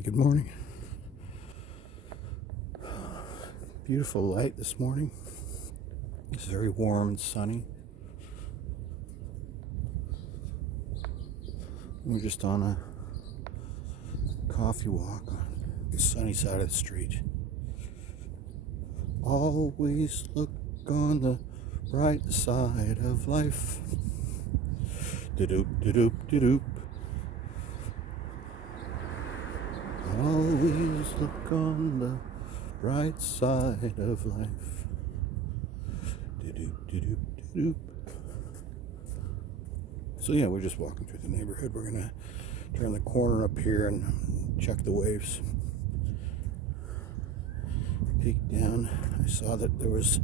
Hey, good morning. Beautiful light this morning. It's very warm and sunny. We're just on a coffee walk on the sunny side of the street. Always look on the bright side of life. Da-doop, da-doop, da-doop. Always look on the bright side of life. Da-doop, da-doop, da-doop. So yeah, we're just walking through the neighborhood. We're gonna turn the corner up here and check the waves. Peek down. I saw that there was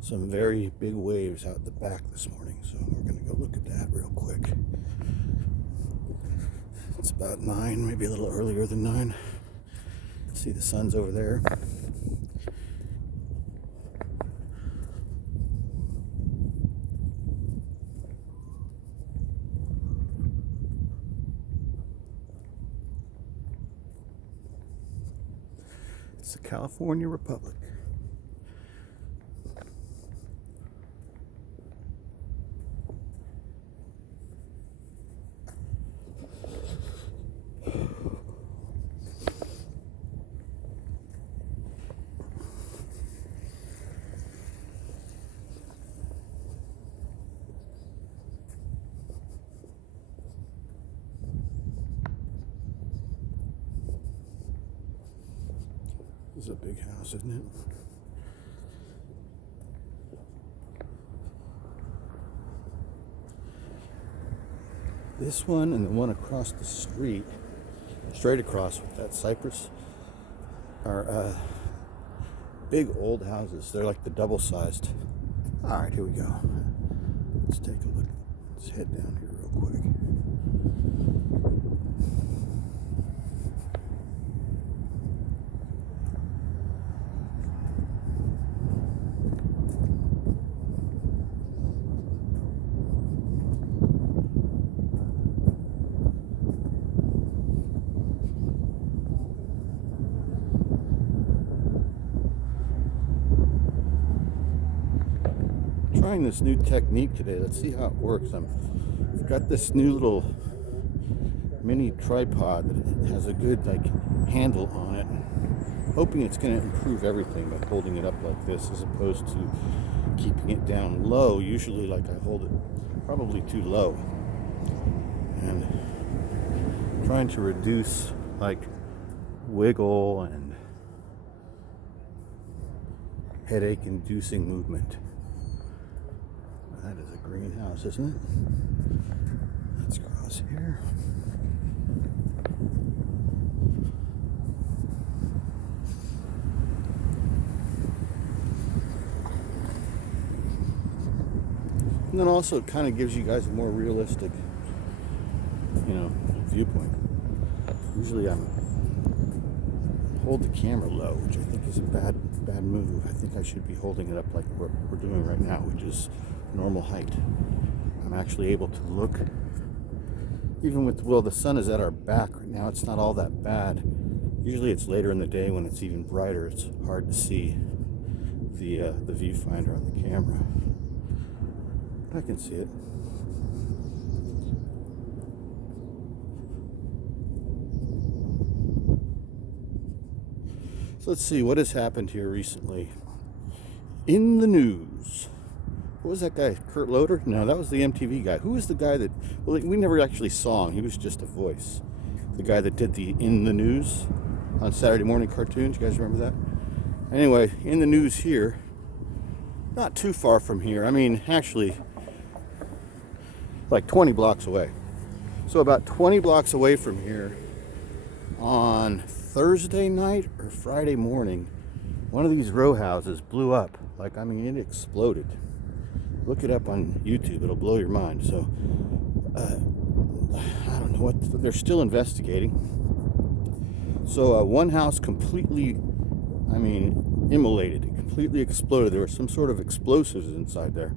some very big waves out the back this morning, so we're gonna go look at that real quick. It's about 9, maybe a little earlier than 9. See the sun's over there. It's the California Republic. This is a big house, isn't it? This one and the one across the street, straight across with that cypress, are big old houses. They're like the double-sized. All right, here we go. Let's take a look. Let's head down here real quick. Trying this new technique today. Let's see how it works. I've got this new little mini tripod that has a good handle on it. Hoping it's going to improve everything by holding it up like this as opposed to keeping it down low. Usually I hold it probably too low. And trying to reduce wiggle and headache inducing movement. That is a greenhouse, isn't it? Let's cross here. And then also it kind of gives you guys a more realistic, viewpoint. Usually I'm hold the camera low, which I think is a bad move. I think I should be holding it up like what we're doing right now, which is normal height. I'm actually able to look, even with, the sun is at our back right now. It's not all that bad. Usually it's later in the day when it's even brighter. It's hard to see the viewfinder on the camera. But I can see it. So let's see what has happened here recently. In the news. What was that guy? Kurt Loder? No, that was the MTV guy. Who was the guy that... Well, we never actually saw him. He was just a voice. The guy that did the In the News on Saturday morning cartoons. You guys remember that? Anyway, in the news here. Not too far from here. I mean, actually, 20 blocks away. So about 20 blocks away from here, on Thursday night or Friday morning, one of these row houses blew up. It exploded. Look it up on YouTube. It'll blow your mind. So, I don't know what... They're still investigating. So, one house completely, immolated. It completely exploded. There was some sort of explosives inside there.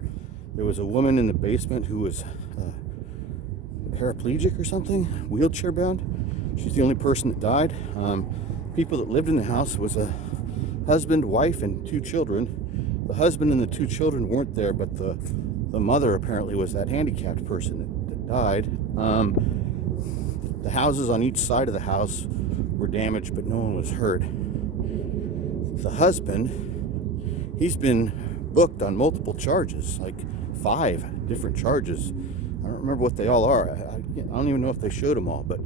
There was a woman in the basement who was paraplegic or something, wheelchair bound. She's the only person that died. People that lived in the house was a husband, wife, and 2 children. The husband and the 2 children weren't there, but the mother apparently was that handicapped person that died. The houses on each side of the house were damaged, but no one was hurt. The husband, he's been booked on multiple charges, like 5 different charges. I don't remember what they all are. I don't even know if they showed them all, but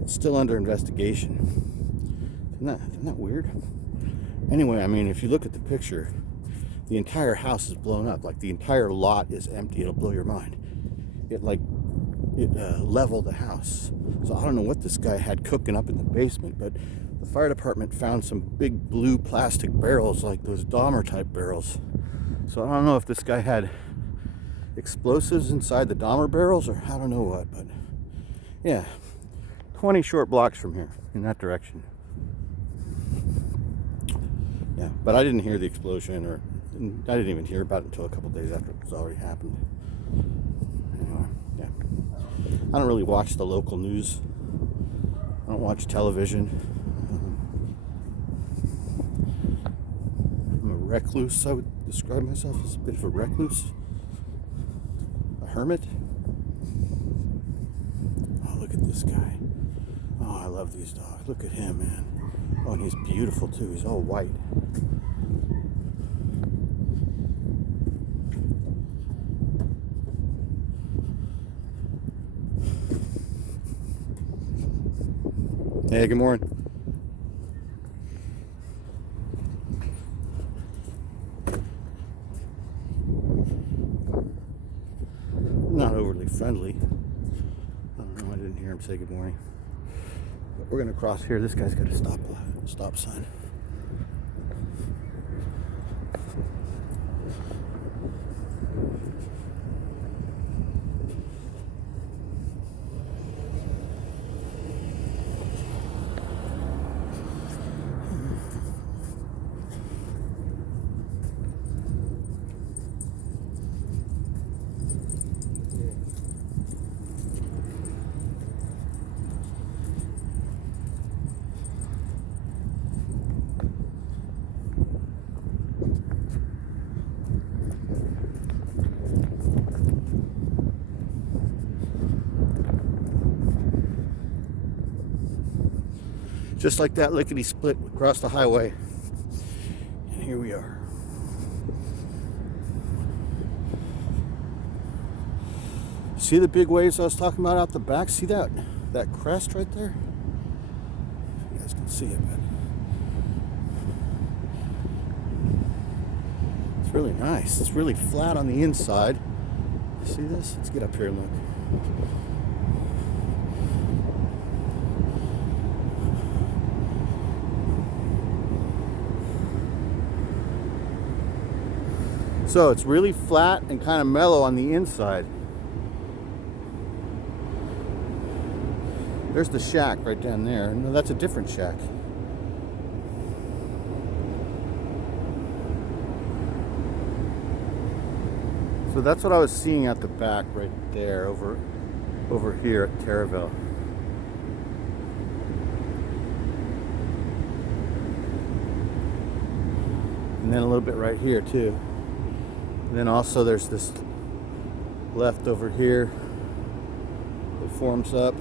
it's still under investigation. Isn't that weird? Anyway, I mean, if you look at the picture, the entire house is blown up. Like the entire lot is empty. It'll blow your mind. It leveled the house. So I don't know what this guy had cooking up in the basement, but the fire department found some big blue plastic barrels, like those Dahmer type barrels. So I don't know if this guy had explosives inside the Dahmer barrels or I don't know what, but yeah, 20 short blocks from here in that direction. Yeah, but I didn't hear the explosion, or I didn't even hear about it until a couple days after it was already happened. Anyway, yeah. I don't really watch the local news. I don't watch television. I'm a recluse. I would describe myself as a bit of a recluse. A hermit. Oh, look at this guy. Oh, I love these dogs. Look at him, man. Oh, and he's beautiful too. He's all white. Hey, good morning. Not overly friendly. I don't know. I didn't hear him say good morning. But we're gonna cross here. This guy's got a stop sign. Just like that, lickety split across the highway. And here we are. See the big waves I was talking about out the back? See that crest right there? You guys can see it, but it's really nice. It's really flat on the inside. See this? Let's get up here and look. So it's really flat and kind of mellow on the inside. There's the shack right down there. No, that's a different shack. So that's what I was seeing at the back right there over here at Terraville. And then a little bit right here too. And then also there's this left over here that forms up.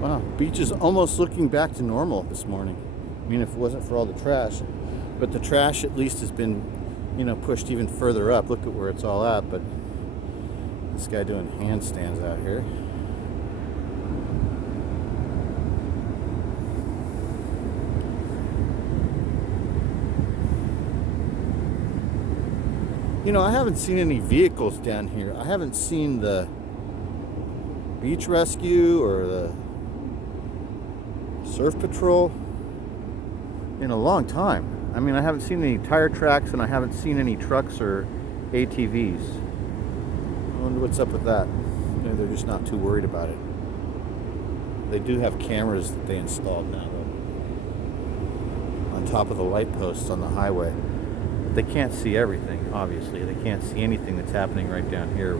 Wow, beach is almost looking back to normal this morning. I mean, if it wasn't for all the trash. But the trash at least has been, pushed even further up. Look at where it's all at. But this guy doing handstands out here. I haven't seen any vehicles down here. I haven't seen the beach rescue or the surf patrol in a long time. I mean, I haven't seen any tire tracks and I haven't seen any trucks or ATVs. I wonder what's up with that. they're just not too worried about it. They do have cameras that they installed now, though, on top of the light posts on the highway. They can't see everything, obviously. They can't see anything that's happening right down here.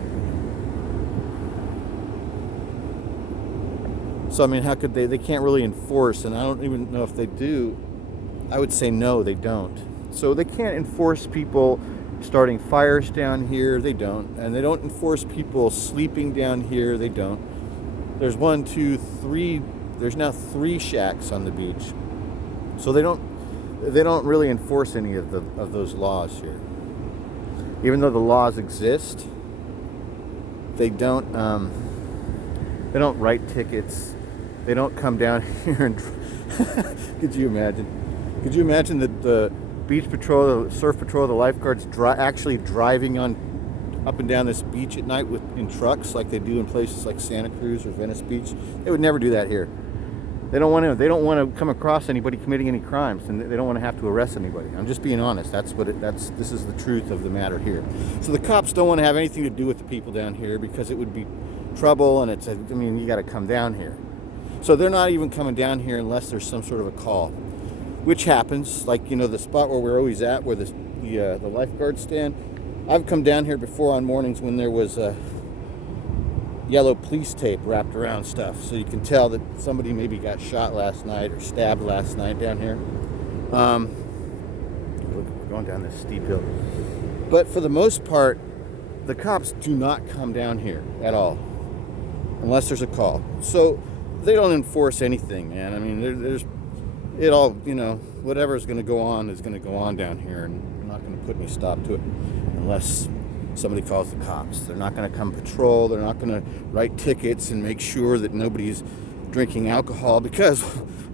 So, I mean, how could they? They can't really enforce, and I don't even know if they do. I would say no, they don't. So they can't enforce people starting fires down here. They don't. And they don't enforce people sleeping down here. They don't. There's 1, 2, 3. There's now 3 shacks on the beach. So they don't really enforce any of those laws here. Even though the laws exist, they don't write tickets. They don't come down here and could you imagine that the beach patrol, the surf patrol, the lifeguards actually driving up and down this beach at night in trucks like they do in places like Santa Cruz or Venice Beach? They would never do that here. They don't want to come across anybody committing any crimes, and they don't want to have to arrest anybody. I'm just being honest. This is the truth of the matter here. So the cops don't want to have anything to do with the people down here because it would be trouble, and you got to come down here. So they're not even coming down here unless there's some sort of a call, which happens. Like, the spot where we're always at, where the lifeguards stand. I've come down here before on mornings when there was yellow police tape wrapped around stuff, so you can tell that somebody maybe got shot last night or stabbed last night down here. We're going down this steep hill, but for the most part, the cops do not come down here at all unless there's a call. So they don't enforce anything, man. I mean, there's it all. Whatever's going to go on is going to go on down here, and they're not going to put any stop to it unless somebody calls the cops. They're not going to come patrol. They're not going to write tickets and make sure that nobody's drinking alcohol, because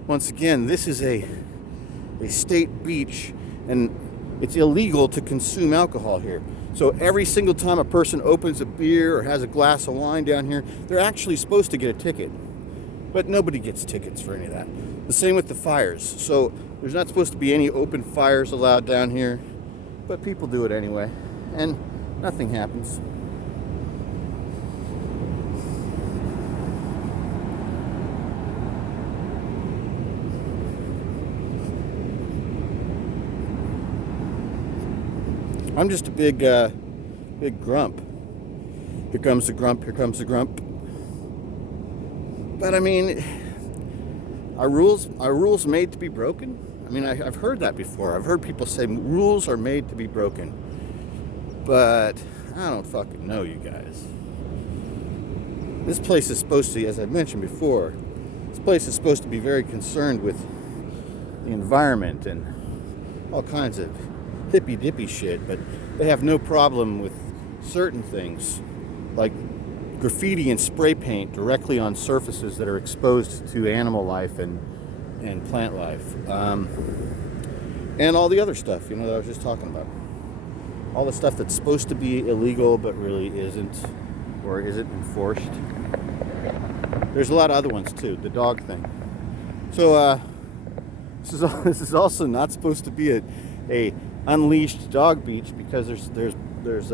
once again, this is a state beach and it's illegal to consume alcohol here. So every single time a person opens a beer or has a glass of wine down here, they're actually supposed to get a ticket. But nobody gets tickets for any of that. The same with the fires. So there's not supposed to be any open fires allowed down here, but people do it anyway, and nothing happens. I'm just a big grump. Here comes the grump, here comes the grump. But I mean, are rules made to be broken? I mean, I've heard that before. I've heard people say rules are made to be broken. But I don't fucking know, you guys. This place is supposed to, as I mentioned before, this place is supposed to be very concerned with the environment and all kinds of hippy-dippy shit, but they have no problem with certain things, like graffiti and spray paint directly on surfaces that are exposed to animal life and plant life, and all the other stuff, that I was just talking about. All the stuff that's supposed to be illegal but really isn't, or isn't enforced. There's a lot of other ones too. The dog thing. So this is also not supposed to be a unleashed dog beach, because there's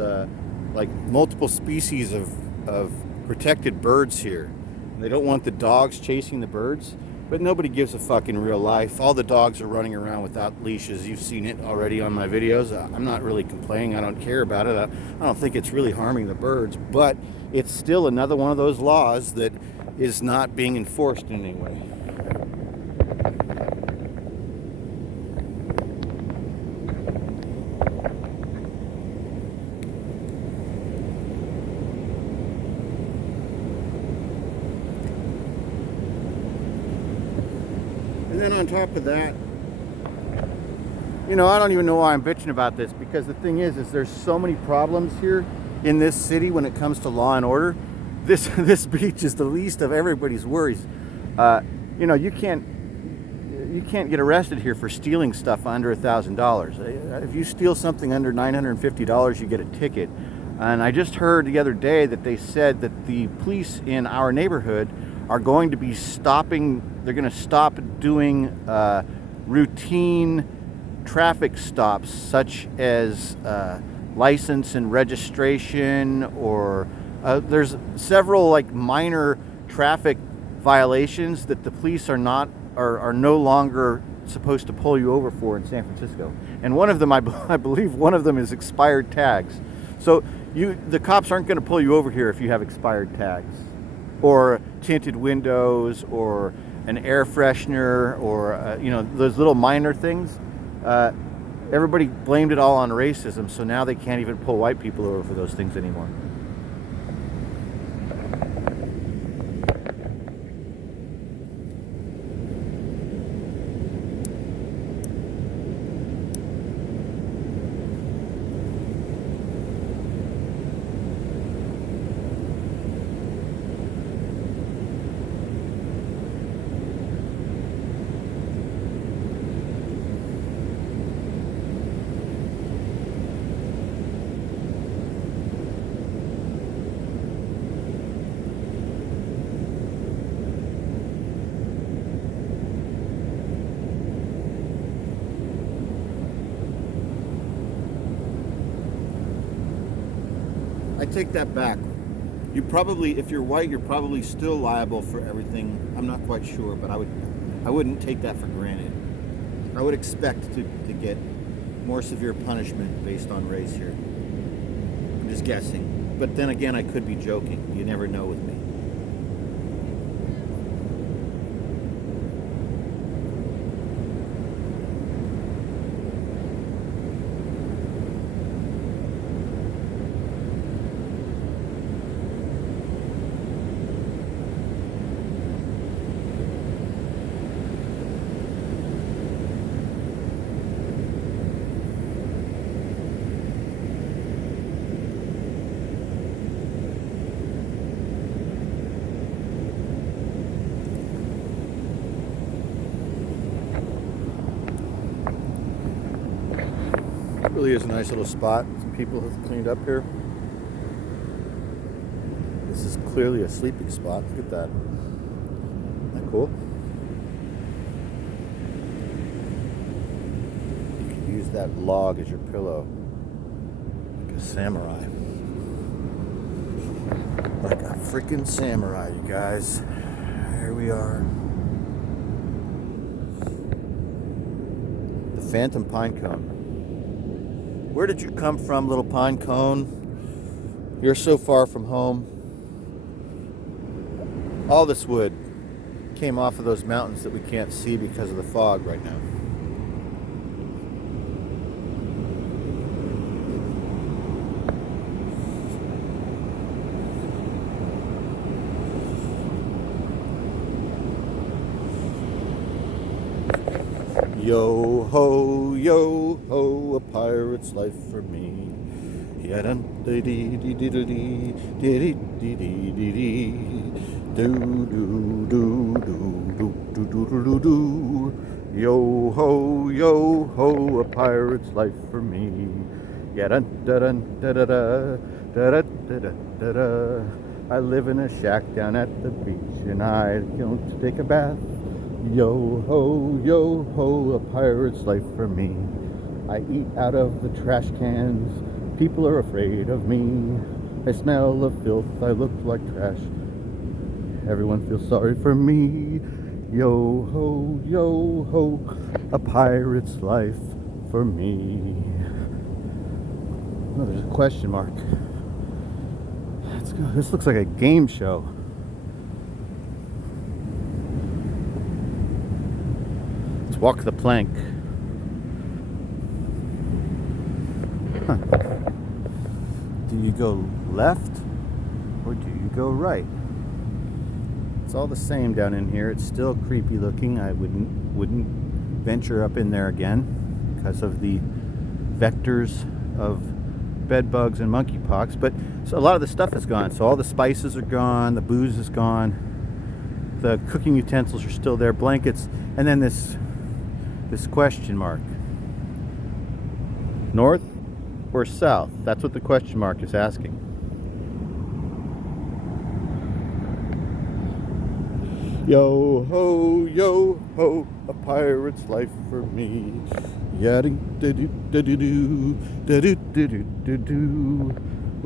like multiple species of protected birds here. And they don't want the dogs chasing the birds, but nobody gives a fuck in real life. All the dogs are running around without leashes. You've seen it already on my videos. I'm not really complaining. I don't care about it. I don't think it's really harming the birds, but it's still another one of those laws that is not being enforced in any way. And then on top of that, I don't even know why I'm bitching about this, because the thing is there's so many problems here in this city when it comes to law and order. This beach is the least of everybody's worries. You can't get arrested here for stealing stuff under $1,000. If you steal something under $950, you get a ticket. And I just heard the other day that they said that the police in our neighborhood are going to be stopping. They're going to stop doing routine traffic stops, such as license and registration, or There's several like minor traffic violations that the police are no longer supposed to pull you over for in San Francisco. And one of them, I believe, one of them is expired tags. So the cops aren't going to pull you over here if you have expired tags, or tinted windows, or an air freshener, or those little minor things. Everybody blamed it all on racism, so now they can't even pull white people over for those things anymore. I take that back. You probably, if you're white, you're probably still liable for everything. I'm not quite sure, but I wouldn't take that for granted. I would expect to get more severe punishment based on race here. I'm just guessing. But then again, I could be joking. You never know with me. Really is a nice little spot. Some people have cleaned up here. This is clearly a sleeping spot. Look at that. Isn't that cool? You can use that log as your pillow. Like a samurai. Like a freaking samurai, you guys. Here we are. The Phantom Pine Cone. Where did you come from, little pine cone? You're so far from home. All this wood came off of those mountains that we can't see because of the fog right now. Yo ho, a pirate's life for me. Yeah, dun dee dee dee dee dee dee dee dee dee dee do do do do do do do do. Yo ho, a pirate's life for me. Yeah, dun da dun da da da da da da da da. I live in a shack down at the beach, and I don't take a bath. Yo ho, a pirate's life for me. I eat out of the trash cans. People are afraid of me. I smell of filth. I look like trash. Everyone feels sorry for me. Yo ho, a pirate's life for me. Oh, there's a question mark. Let's go. This looks like a game show. Let's walk the plank. Huh. Do you go left or do you go right? It's all the same down in here. It's still creepy looking. I wouldn't venture up in there again because of the vectors of bed bugs and monkeypox. But so a lot of the stuff is gone. So all the spices are gone. The booze is gone. The cooking utensils are still there. Blankets, and then this question mark. North or south? That's what the question mark is asking. Yo ho, a pirate's life for me. Yeah, do do do do do do do do do do.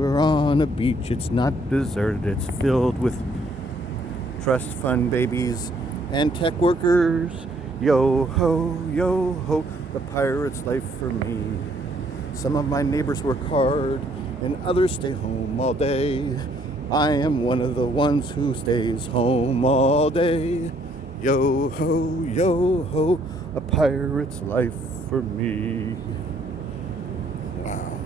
We're on a beach, it's not deserted, it's filled with trust fund babies and tech workers. Yo ho, the pirate's life for me. Some of my neighbors work hard and others stay home all day. I am one of the ones who stays home all day. Yo ho, a pirate's life for me. Wow.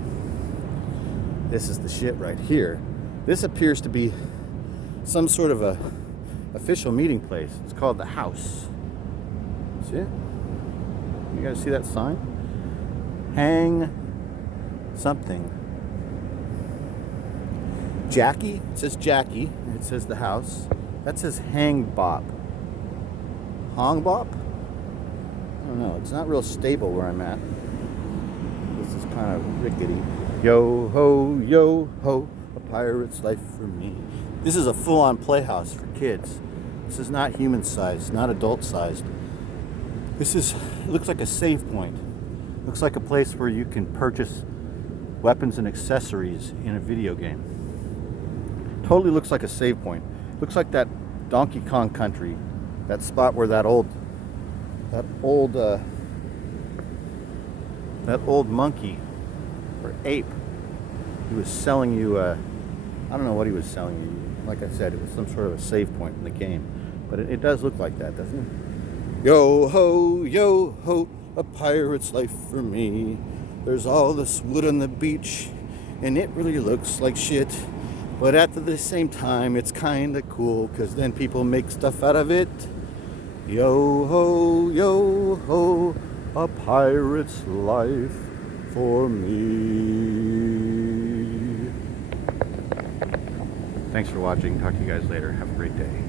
This is the shit right here. This appears to be some sort of a official meeting place. It's called the House. See it? You guys see that sign? Hang something. Jackie. It says Jackie. It says the House. That says Hang Bop. Hong Bop? I don't know. It's not real stable where I'm at. This is kind of rickety. Yo ho, a pirate's life for me. This is a full-on playhouse for kids. This is not human-sized, not adult-sized. It looks like a save point. Looks like a place where you can purchase weapons and accessories in a video game. Totally looks like a save point. Looks like that Donkey Kong Country, that spot where that old monkey or ape, he was selling you I don't know what he was selling you. Like I said, it was some sort of a save point in the game. But it does look like that, doesn't it? Yo ho, a pirate's life for me. There's all this wood on the beach, and it really looks like shit. But at the same time, it's kind of cool, because then people make stuff out of it. Yo ho, a pirate's life for me. Thanks for watching. Talk to you guys later. Have a great day.